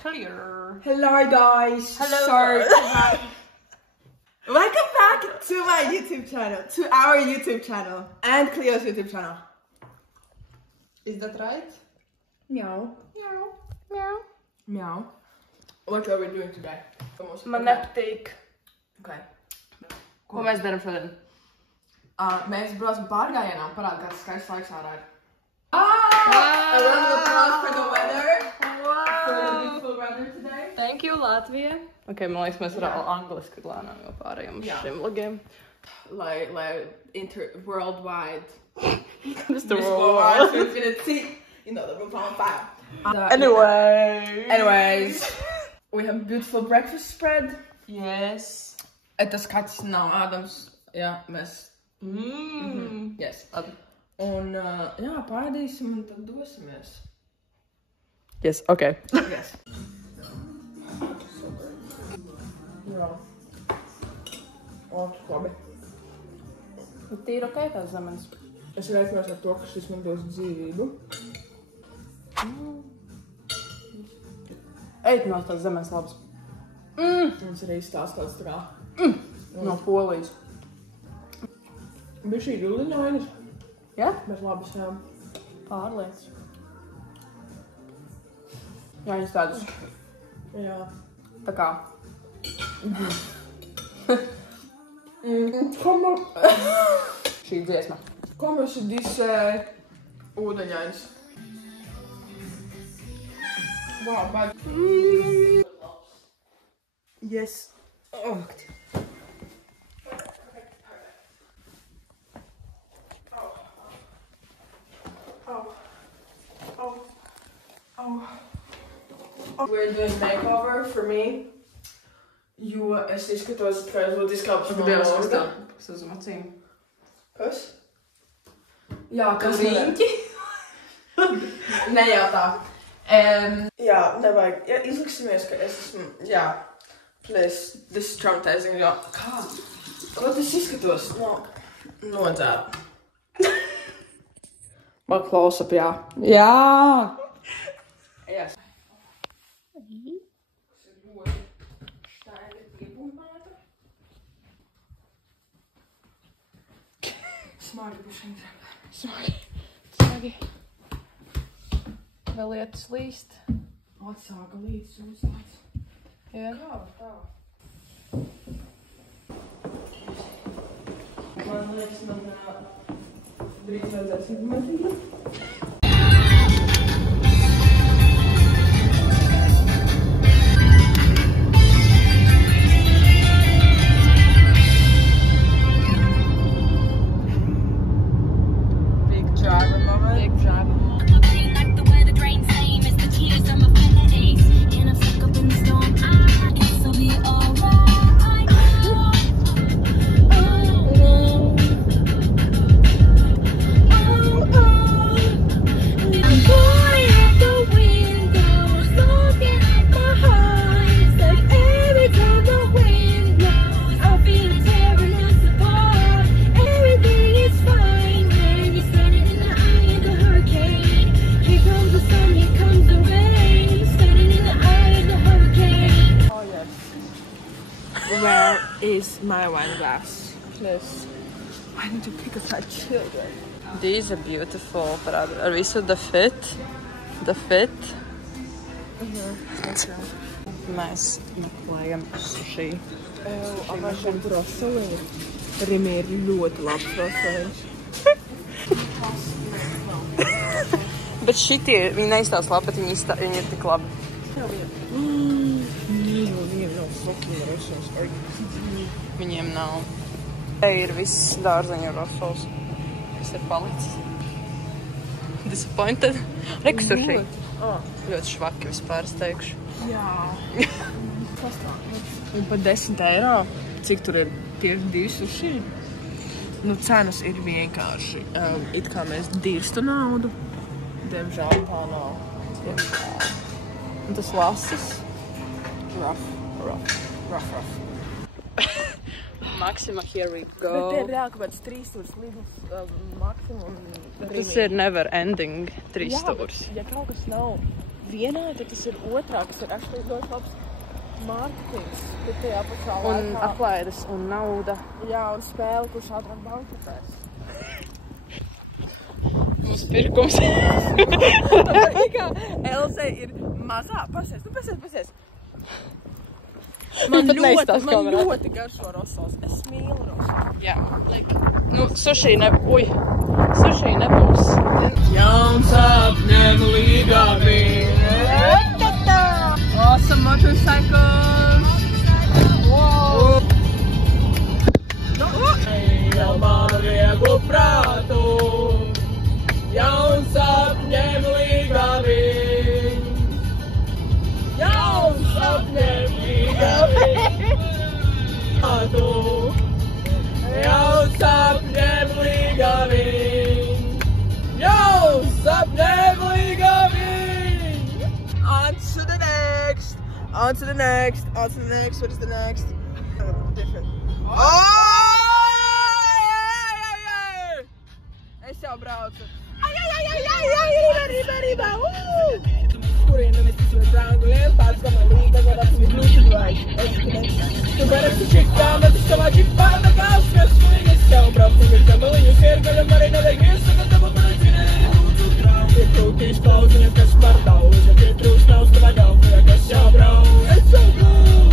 clear. Hello guys. Hello. Sorry. Welcome back to my YouTube channel, to our YouTube channel, and Cleo's YouTube channel. Is that right? Meow. Meow. Meow. Meow. What are we doing today? Maneptik. Okay. Ko mēs darām šodien? Mēs braucam pārgājienā un parāda, kāds skaists laiks ārā ir. Wow. A round of applause for the weather. Wow. For the beautiful weather today. Thank you, Latvija. Ok, man liekas, mēs varam angliski lēnām jau pārējām uz šiem logiem. Like worldwide. Just the worldwide infinity. You know, the room on fire. Anyways. We have beautiful breakfast spread. Yes. Tas kaķis nav ēdams. Jā, mēs. Yes. Un, jā, pārdīsim un tad dosimies. Yes, ok. Yes. Jā. Labi. Tīri ok, tās zemenes. Es reiķinos ar to, ka šis man dos dzīvību. Eit no tās zemenes labas. Mums arī izstāst tāds tā kā. No Polijas. Bija šī ruliņainas. Jā? Mēs labi sējām. Pārliec. Jā, viņas tādas. Jā. Tā kā. Šī dziesma. Como se dice ūdeņainas? Wow, bad. Yes. Oh. We're doing makeover for me. Jo es izskatos, ka es būtu izkāpis no loga. Kas uz macīm? Kas? Jā, kas Riņķi? Nejautā. Jā, nevajag. Ja, izliksimies, ka es esmu, jā. Please, this is traumatizing. Jā. Kā? Ko tas izskatos? Nodzēr. Vēl close-up, jā. Jā! Yes. Smagi pušiņi. Smagi. Vēl lietas līst. Atsāka līdz uzlāc. Jā. Kā tā? Man liekas, man drīz vajadzēs implementīt. Where is my wine glass? Please. I need to pick up my children. These are beautiful, but ar visu the fit. The fit. Mēs meklējam sushi. Apmēram rosolī. Rimi ir ļoti labs rosolīns. Bet šitie, viņi neizstās labi, bet viņi ir tik labi. Viņiem nav. Te ir viss dārzeņu rosols. Kas ir palicis? Disappointed? Reku sushi. Ļoti švaki vispār, es teikšu. Jā. Un par 10 eiro, cik tur ir tieši 2 sushi? Nu, cenas ir vienkārši. It kā mēs dirstu naudu. Diemžēl tā nav. Un tas lasis. Rough. Maxima, here we go. Bet te ir reāli kāpēc 3 stūrs līdz maksimum. Tas ir never ending 3 stūrs. Ja kaut kas nav vienā, tad tas ir otrā, kas ir actually ļoti labs mārketings. Bet tajā pašā Un laikā... atlaides un nauda. Jā, un spēle, kurš ātrāk bankrotēs. Mums pirkums. Elze ir mazā. Pasies. Man ļoti garšo rosos. Es mīlu rosos. Jā. Nu, sushi nebūs. Jauns apņem līgavī. Awesome motorcycles. Wow. Jau manu vieglu prātu. Jauns apņem līgavī. Jauns apņem līgavī. Jauns apņem līgavī. Jauns apņem līgavī. On to the next. On to the next. On to the next. What is the next? Different. Oh! Es jau braucu. Riba. Kurien nu viss ir trianguliem, tāds kā man līga, kad ats with blue right. Tu beres tu čikā, bet es savā ģipā, tā kā uzskats, kurien es jau braucu, bet kamaliņu siergaļam arī nedēļ ka tev paracina lūdzu trau. Pietrūkīs pauziņas, kas par daudz, ja pietrūks nav stāvā galvā, kas jau brauc. Es jau brauc.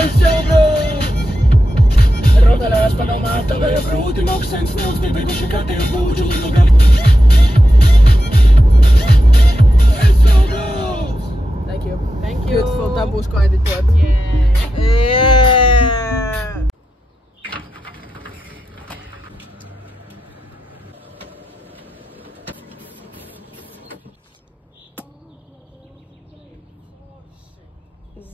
Es jau brauc. Rotaļās padomā, tavēja grūti maksājums, neuzbībeguši kā tev būdžu līdz gari. Es jau brauc. Thank you. Beautiful, tā būs ko editot. Yeah.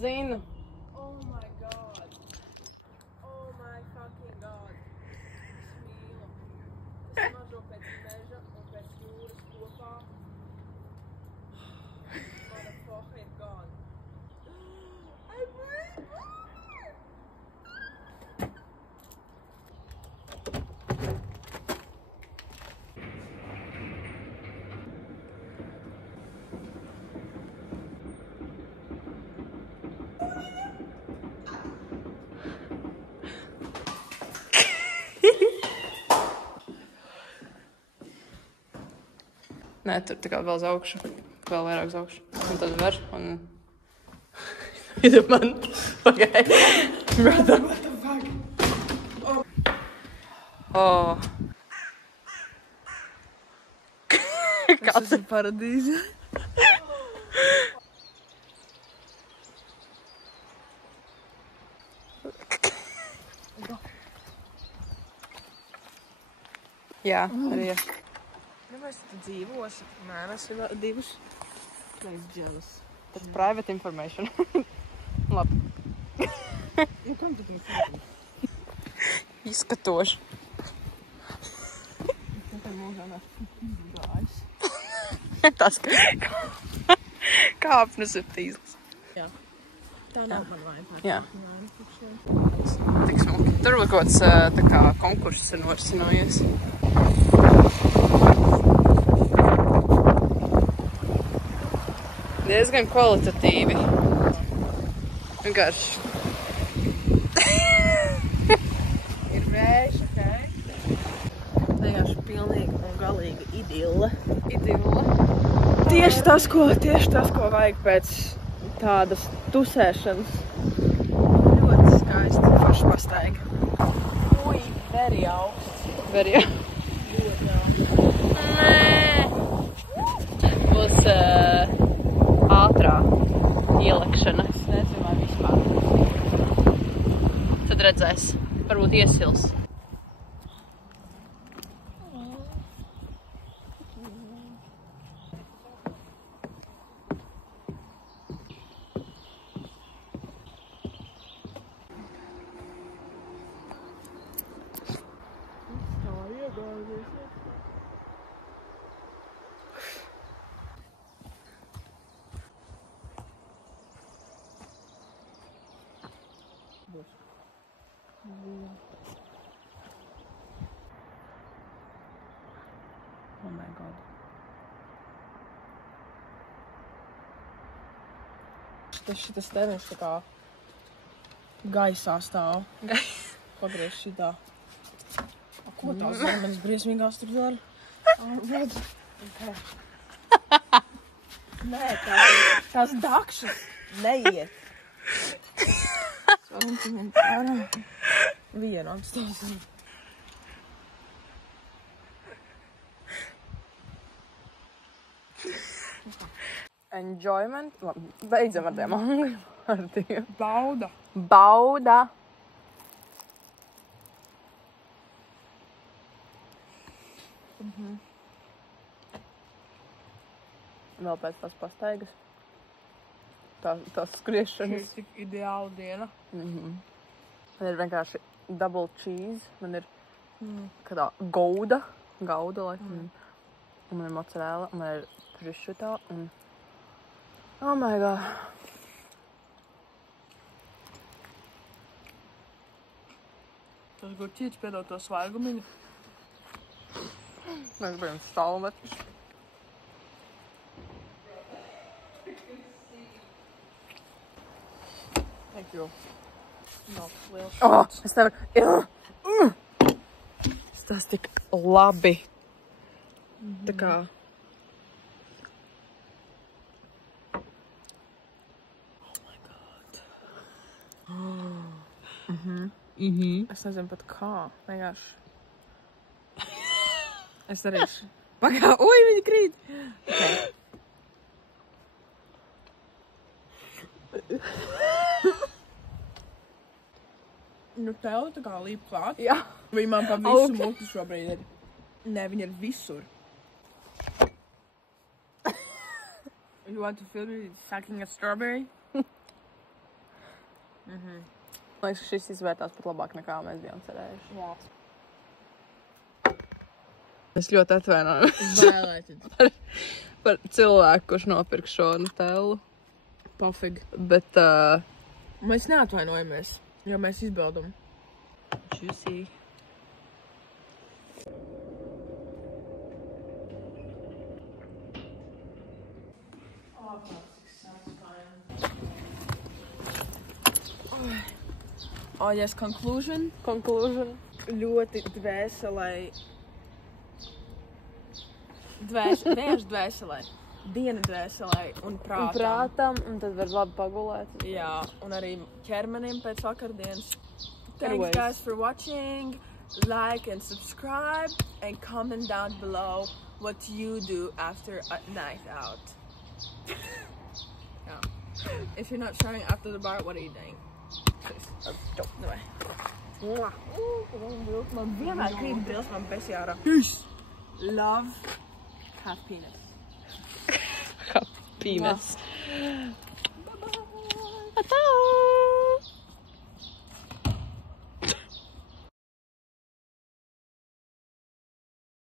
Zinu. Oh my god. Oh my fucking god. Es mīlu. Es mažo pēc meža un pēc jūras kopā. Mana foha ir gone. I'm really gone. Nē, tur tā kā vēl uz augšu. Vēl vairāk uz augšu. Un tad var, un... Vidu man. Pagaid. Brother. What the fuck? Oh. Tas ir paradīze. Jā, arī jā. Mēs te dzīvosim. Nē, mēs ir divus. Mēs džēlas. That's private information. Labi. Nu, kam tu tev sākums? Izskatoši. Tā mūžā nāc gājis. Tas kāpnes ir tīzlis. Jā. Tā nav man vaina. Jā. Tik smuki. Tur vēl kaut kāds tā kā konkurss ir norisinājies. Diezgan kvalitatīvi. Vienkārši. Ir vējš, ok? Vienkārši pilnīgi un galīgi idilla. Tieši tas, ko vajag pēc tādas tusēšanas. Ļoti skaisti, forši pastaigi. Ui, very augsts. Very augsts. Ļoti augsts. Nē. Būs ātrā ielekšana. Es nezinu, vai vispār. Tad redzēs. Varbūt iesils. Oh my God. god. Šitas tenis tā kā gaisā stāv. Pagriež šitā. Ko tās zemes briesmīgās tur dara? Redz. Okay. Nē, tās dakšas neiet. Vienu atstāsim. Enjoyment. Labi, beidzam ar tiem angļu vārdiem. Bauda. Bauda. Vēl pēc tās pastaigas. Tās skriešanas. Šī ir tik ideāla diena. Man ir vienkārši double cheese. Man ir kādā gouda, laikam. Un man ir mozzarella, un man ir prosciutto, un... Oh my god. Tas gurķītis piedod to svaigumiņu. Mēs bijām stāvmetis. Thank you. No, liels Oh, šāds. es nevaru... Tas tik labi. Tā kā... Es nezinu pat kā. Vienkārši. Es darīšu. Pagā, ui, viņi krīt! Okay. Nu, tev tā kā līp klāt. Jā. Viņa man pa visu muti šobrīd ir. Nē, viņa ir visur. You want to film me sucking a strawberry? Man liekas, ka šis izvērtās pat labāk nekā mēs bijām cerējuši. Jā. Es ļoti atvainojos Vēlētid. par cilvēku, kurš nopirks šo Nutellu. Pofig. Bet, Mēs neatvainojamies, jo mēs izbildam. juicy. Oh, yes, conclusion. Ļoti dvēselai. Vienkārši dvēselai. Diena dvēselai un prātam. Prātam, un tad var labi pagulēt. Jā, un arī ķermenim pēc vakardienas. Thanks Anyways. guys for watching. Like and subscribe and comment down below what you do after a night out. Yeah. If you're not showering after the bar, what are you doing? Man vienmēr krīt bils, man besi ārā. Love, have penis. Penis.